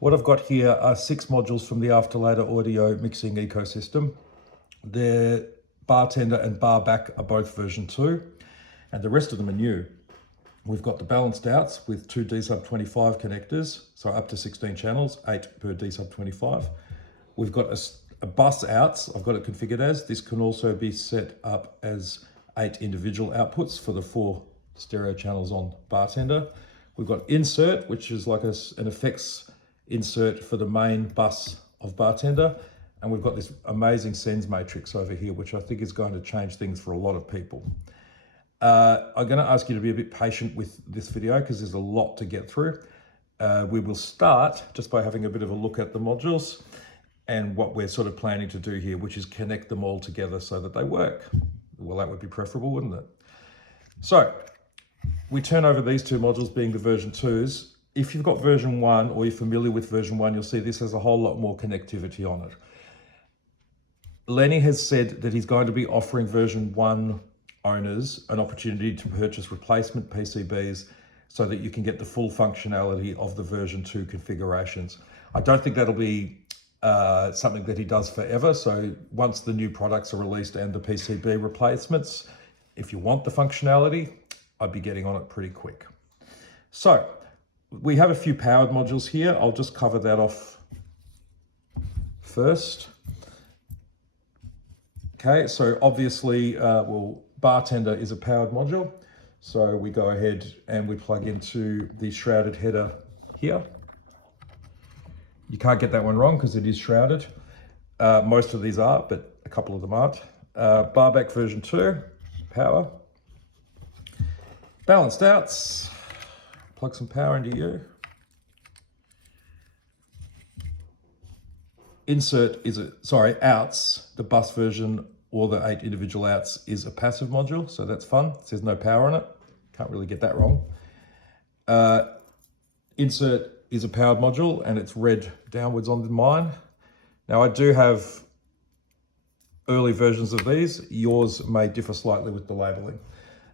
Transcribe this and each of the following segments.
What I've got here are 6 modules from the Afterlater audio mixing ecosystem. Their Bartender and Barback are both version 2, and the rest of them are new. We've got the Balanced Outs with 2 D-sub-25 connectors, so up to 16 channels, 8 per D-sub-25. We've got a bus outs, I've got it configured as. This can also be set up as 8 individual outputs for the 4 stereo channels on Bartender. We've got insert, which is like an effects insert for the main bus of Bartender. And we've got this amazing sends matrix over here, which I think is going to change things for a lot of people. I'm going to ask you to be a bit patient with this video because there's a lot to get through. We will start just by having a bit of a look at the modules and what we're sort of planning to do here, which is connect them all together so that they work. Well, that would be preferable, wouldn't it? So we turn over these 2 modules being the version 2s. If you've got version 1 or you're familiar with version 1, you'll see this has a whole lot more connectivity on it. Lenny has said that he's going to be offering version 1 owners an opportunity to purchase replacement PCBs so that you can get the full functionality of the version 2 configurations. I don't think that'll be something that he does forever. So once the new products are released and the PCB replacements, if you want the functionality, I'd be getting on it pretty quick. So we have a few powered modules here. I'll just cover that off first. Okay, so obviously, Bartender is a powered module. So we go ahead and we plug into the shrouded header here. You can't get that one wrong because it is shrouded. Most of these are, but a couple of them aren't. Barback version 2, power. Balanced outs, plug some power into you. Insert is outs, the bus version or the 8 individual outs is a passive module, so that's fun. It says no power on it. Can't really get that wrong. Insert is a powered module and it's red downwards on mine. Now I do have early versions of these. Yours may differ slightly with the labeling.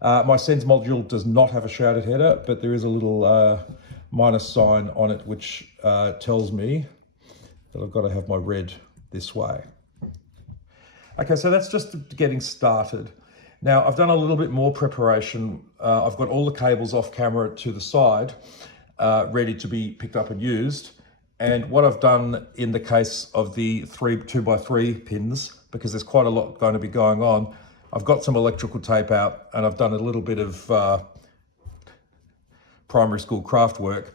My sends module does not have a shrouded header, but there is a little minus sign on it which tells me that I've got to have my red this way. Okay, so that's just getting started. Now I've done a little bit more preparation. I've got all the cables off camera to the side, ready to be picked up and used. And what I've done in the case of the 2x3 pins, because there's quite a lot going to be going on, I've got some electrical tape out and I've done a little bit of primary school craft work.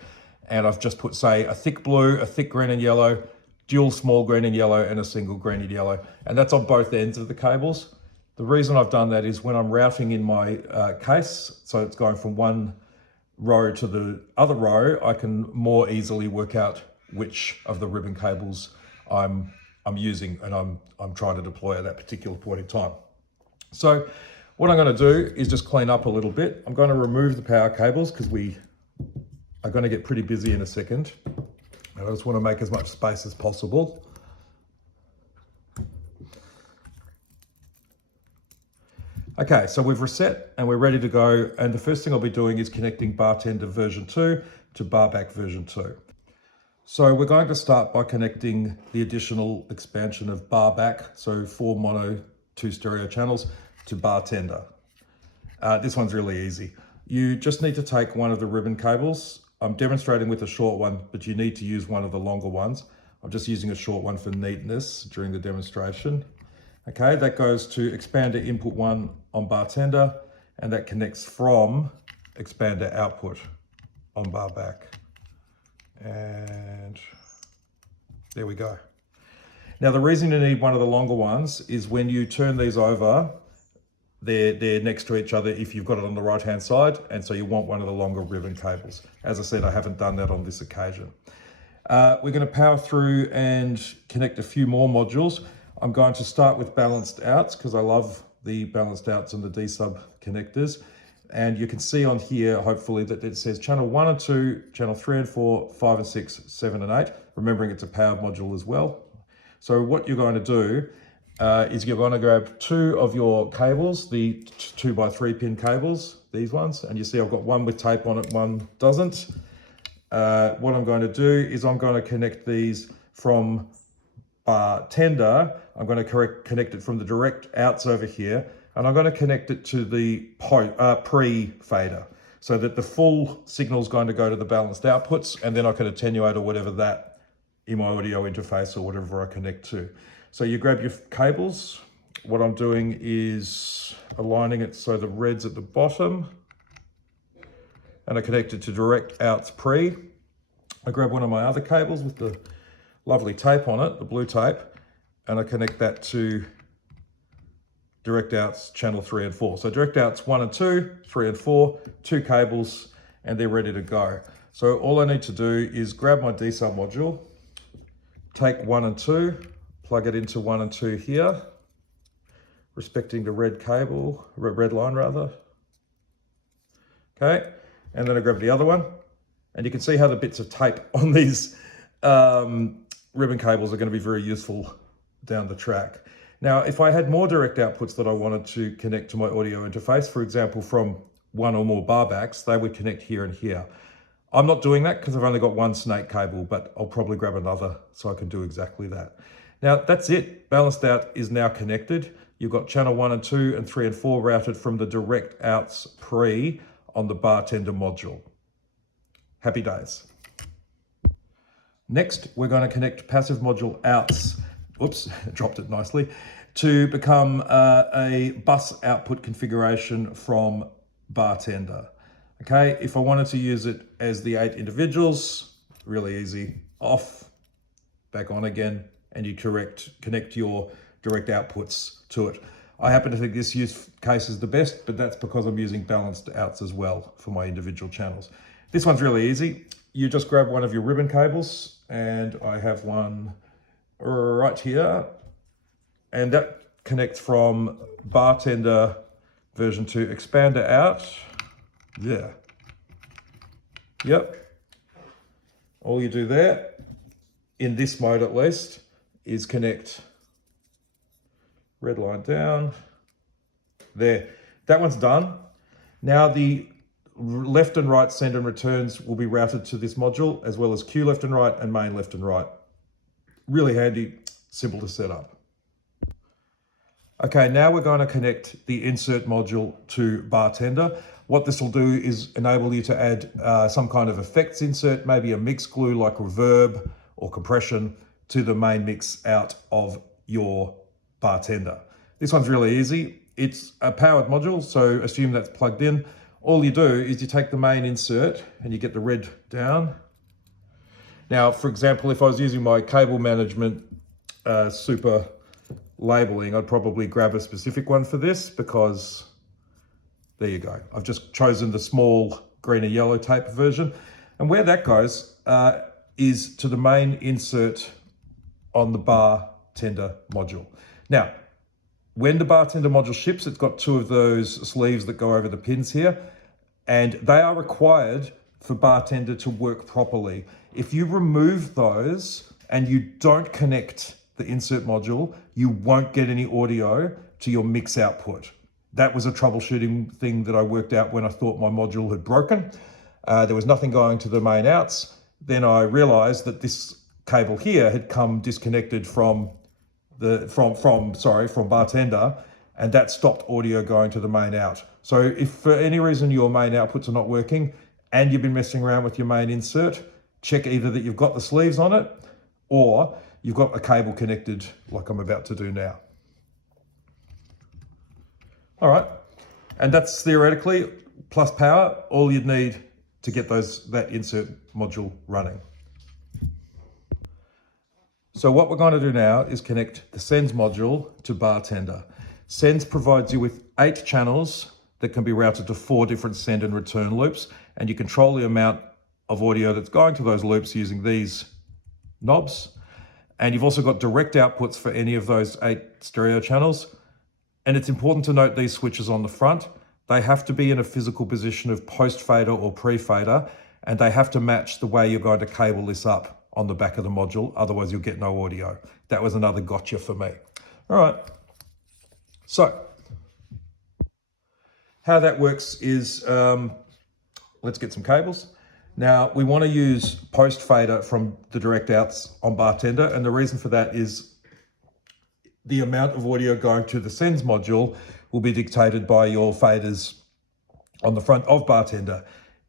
And I've just put, say, a thick blue, a thick green and yellow, dual small green and yellow, and a single green and yellow. And that's on both ends of the cables. The reason I've done that is when I'm routing in my case, so it's going from one row to the other row, I can more easily work out which of the ribbon cables I'm using and I'm trying to deploy at that particular point in time. So what I'm going to do is just clean up a little bit. I'm going to remove the power cables because we are going to get pretty busy in a second. And I just want to make as much space as possible. Okay, so we've reset and we're ready to go. And the first thing I'll be doing is connecting Bartender version 2 to Barback version 2. So we're going to start by connecting the additional expansion of Barback, so 4 mono, 2 stereo channels, to Bartender. This one's really easy. You just need to take one of the ribbon cables. I'm demonstrating with a short one, but you need to use one of the longer ones. I'm just using a short one for neatness during the demonstration. Okay, that goes to expander input 1 on Bartender, and that connects from expander output on Barback. And there we go. Now the reason you need one of the longer ones is when you turn these over, they're next to each other if you've got it on the right hand side, and so you want one of the longer ribbon cables. As I said, I haven't done that on this occasion. We're going to power through and connect a few more modules. I'm going to start with balanced outs because I love the balanced outs and the D-sub connectors. And you can see on here, hopefully, that it says channel 1 and 2, channel 3 and 4, 5 and 6, 7 and 8, remembering it's a powered module as well. So what you're going to do is you're going to grab 2 of your cables, the 2x3 pin cables, these ones, and you see I've got one with tape on it, one doesn't. what I'm going to do is I'm going to connect these from Bartender. I'm going to connect it from the direct outs over here, and I'm going to connect it to the pre-fader so that the full signal is going to go to the balanced outputs, and then I can attenuate or whatever that in my audio interface or whatever I connect to. So you grab your cables. What I'm doing is aligning it so the red's at the bottom, and I connect it to direct outs pre. I grab one of my other cables with the lovely tape on it, the blue tape, and I connect that to direct outs channel 3 and 4. So direct outs 1 and 2, 3 and 4, 2 cables, and they're ready to go. So all I need to do is grab my D-cell module, take 1 and 2, plug it into 1 and 2 here, respecting the red cable, red line rather. Okay, and then I grab the other one, and you can see how the bits of tape on these ribbon cables are going to be very useful down the track. Now, if I had more direct outputs that I wanted to connect to my audio interface, for example, from one or more barbacks, they would connect here and here. I'm not doing that because I've only got one snake cable, but I'll probably grab another so I can do exactly that. Now, that's it. Balanced out is now connected. You've got channel 1 and 2 and 3 and 4 routed from the direct outs pre on the Bartender module. Happy days. Next, we're going to connect passive module outs, oops, dropped it nicely, to become a bus output configuration from Bartender. Okay, if I wanted to use it as the 8 individuals, really easy, off, back on again, and you connect your direct outputs to it. I happen to think this use case is the best, but that's because I'm using balanced outs as well for my individual channels. This one's really easy. You just grab one of your ribbon cables, and I have one right here, and that connects from Bartender version 2 expander out. Yeah. Yep. All you do there, in this mode at least, is connect red line down. There. That one's done. Now the left and right send and returns will be routed to this module, as well as Q left and right and main left and right. Really handy, simple to set up. Okay, now we're going to connect the insert module to Bartender. What this will do is enable you to add some kind of effects insert, maybe a mix glue like reverb or compression to the main mix out of your Bartender. This one's really easy. It's a powered module, so assume that's plugged in. All you do is you take the main insert and you get the red down. Now, for example, if I was using my cable management super labeling, I'd probably grab a specific one for this because there you go. I've just chosen the small green and yellow tape version. And where that goes is to the main insert on the Bartender module. Now, when the Bartender module ships, it's got 2 of those sleeves that go over the pins here, and they are required for Bartender to work properly. If you remove those and you don't connect the insert module, you won't get any audio to your mix output. That was a troubleshooting thing that I worked out when I thought my module had broken. There was nothing going to the main outs. Then I realized that this cable here had come disconnected from Bartender, and that stopped audio going to the main out. So if for any reason your main outputs are not working and you've been messing around with your main insert, check either that you've got the sleeves on it or you've got a cable connected like I'm about to do now. All right, and that's theoretically plus power, all you'd need to get that insert module running. So what we're going to do now is connect the Sends module to Bartender. Sends provides you with 8 channels that can be routed to 4 different send and return loops, and you control the amount of audio that's going to those loops using these knobs. And you've also got direct outputs for any of those 8 stereo channels. And it's important to note these switches on the front. They have to be in a physical position of post-fader or pre-fader, and they have to match the way you're going to cable this up on the back of the module, otherwise you'll get no audio. That was another gotcha for me. All right, so how that works is, let's get some cables. Now, we want to use post fader from the direct outs on Bartender, and the reason for that is the amount of audio going to the sends module will be dictated by your faders on the front of Bartender.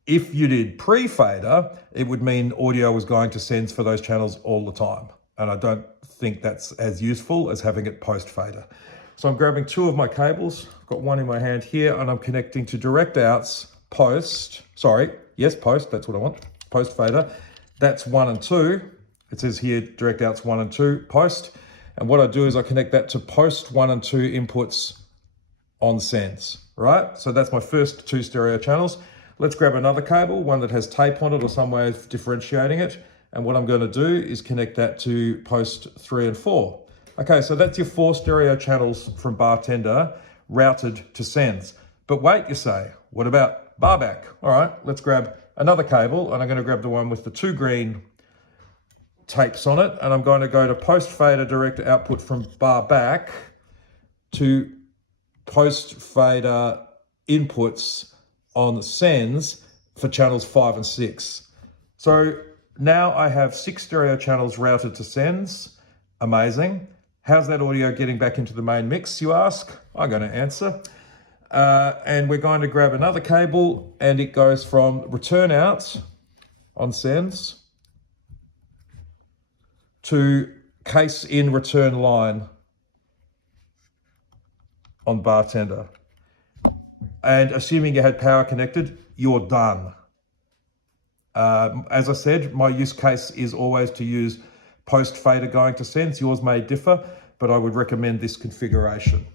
If you did pre-fader, it would mean audio was going to sends for those channels all the time. And I don't think that's as useful as having it post-fader. So I'm grabbing two of my cables. I've got one in my hand here, and I'm connecting to direct outs post, that's what I want, post fader. That's 1 and 2. It says here direct outs 1 and 2 post. And what I do is I connect that to post 1 and 2 inputs on sends, right? So that's my first 2 stereo channels. Let's grab another cable, one that has tape on it or some way of differentiating it. And what I'm going to do is connect that to post 3 and 4. Okay, so that's your 4 stereo channels from Bartender routed to sends. But wait, you say, what about Barback? All right, let's grab another cable, and I'm going to grab the one with the 2 green tapes on it, and I'm going to go to post fader direct output from Barback to post fader inputs on sends for channels 5 and 6. So now I have 6 stereo channels routed to sends. Amazing. How's that audio getting back into the main mix, you ask? I'm going to answer. And we're going to grab another cable, and it goes from return out on sends to case in return line on Bartender. And assuming you had power connected, you're done. As I said, my use case is always to use post fader going to sends. Yours may differ, but I would recommend this configuration.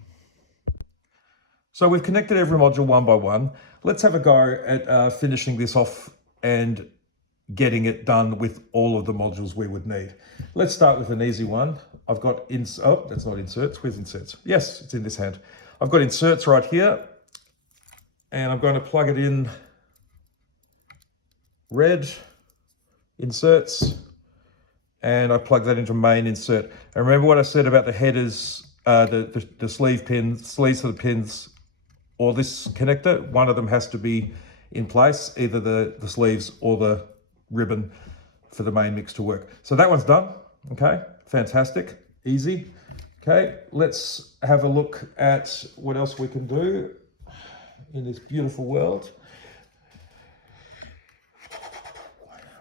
So we've connected every module one by one. Let's have a go at finishing this off and getting it done with all of the modules we would need. Let's start with an easy one. I've got oh, that's not inserts. Where's inserts? Yes, it's in this hand. I've got inserts right here, and I'm going to plug it in red, inserts, and I plug that into main insert. And remember what I said about the headers, the sleeve pins, sleeves for the pins, or this connector, one of them has to be in place, either the sleeves or the ribbon for the main mix to work. So that one's done, okay, fantastic, easy. Okay, let's have a look at what else we can do in this beautiful world.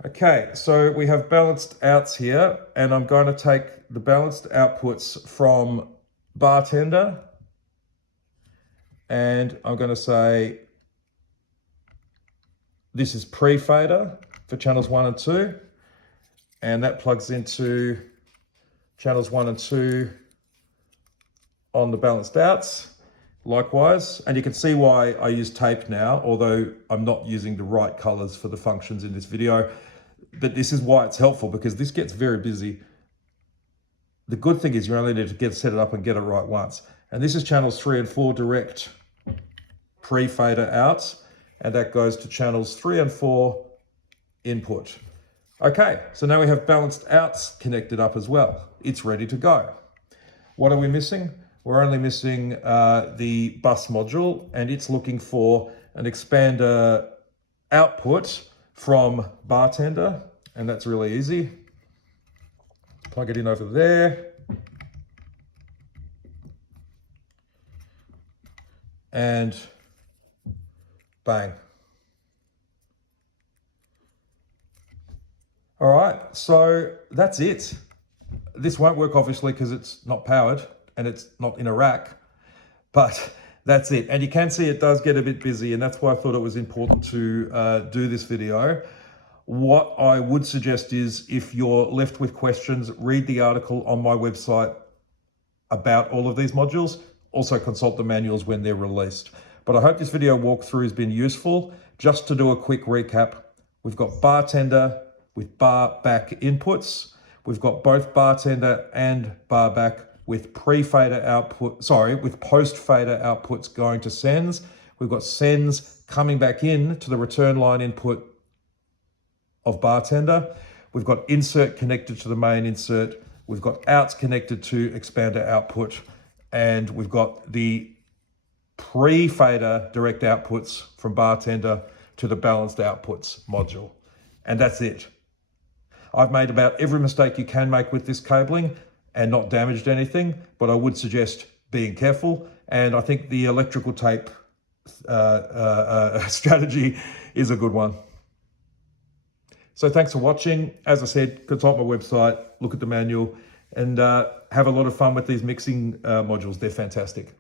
Okay, so we have balanced outs here, and I'm going to take the balanced outputs from Bartender, and I'm going to say this is pre-fader for channels 1 and 2, and that plugs into channels 1 and 2 on the balanced outs likewise. And you can see why I use tape now, although I'm not using the right colors for the functions in this video. But this is why it's helpful, because this gets very busy. The good thing is you only need to set it up and get it right once. And this is channels 3 and 4 direct pre-fader outs, and that goes to channels 3 and 4 input. Okay, so now we have balanced outs connected up as well. It's ready to go. What are we missing? We're only missing the bus module, and it's looking for an expander output from Bartender, and that's really easy. Plug it in over there. And bang. All right, so that's it. This won't work obviously because it's not powered and it's not in a rack, but that's it. And you can see it does get a bit busy, and that's why I thought it was important to do this video. What I would suggest is, if you're left with questions, read the article on my website about all of these modules. Also consult the manuals when they're released. But I hope this video walkthrough has been useful. Just to do a quick recap, we've got Bartender with Barback inputs. We've got both Bartender and Barback with pre-fader output, with post-fader outputs going to sends. We've got sends coming back in to the return line input of Bartender. We've got insert connected to the main insert. We've got outs connected to expander output. And we've got the pre-fader direct outputs from Bartender to the balanced outputs module. and that's it. I've made about every mistake you can make with this cabling and not damaged anything, but I would suggest being careful. And I think the electrical tape strategy is a good one. So thanks for watching. As I said, consult my website, look at the manual, and have a lot of fun with these mixing modules. They're fantastic.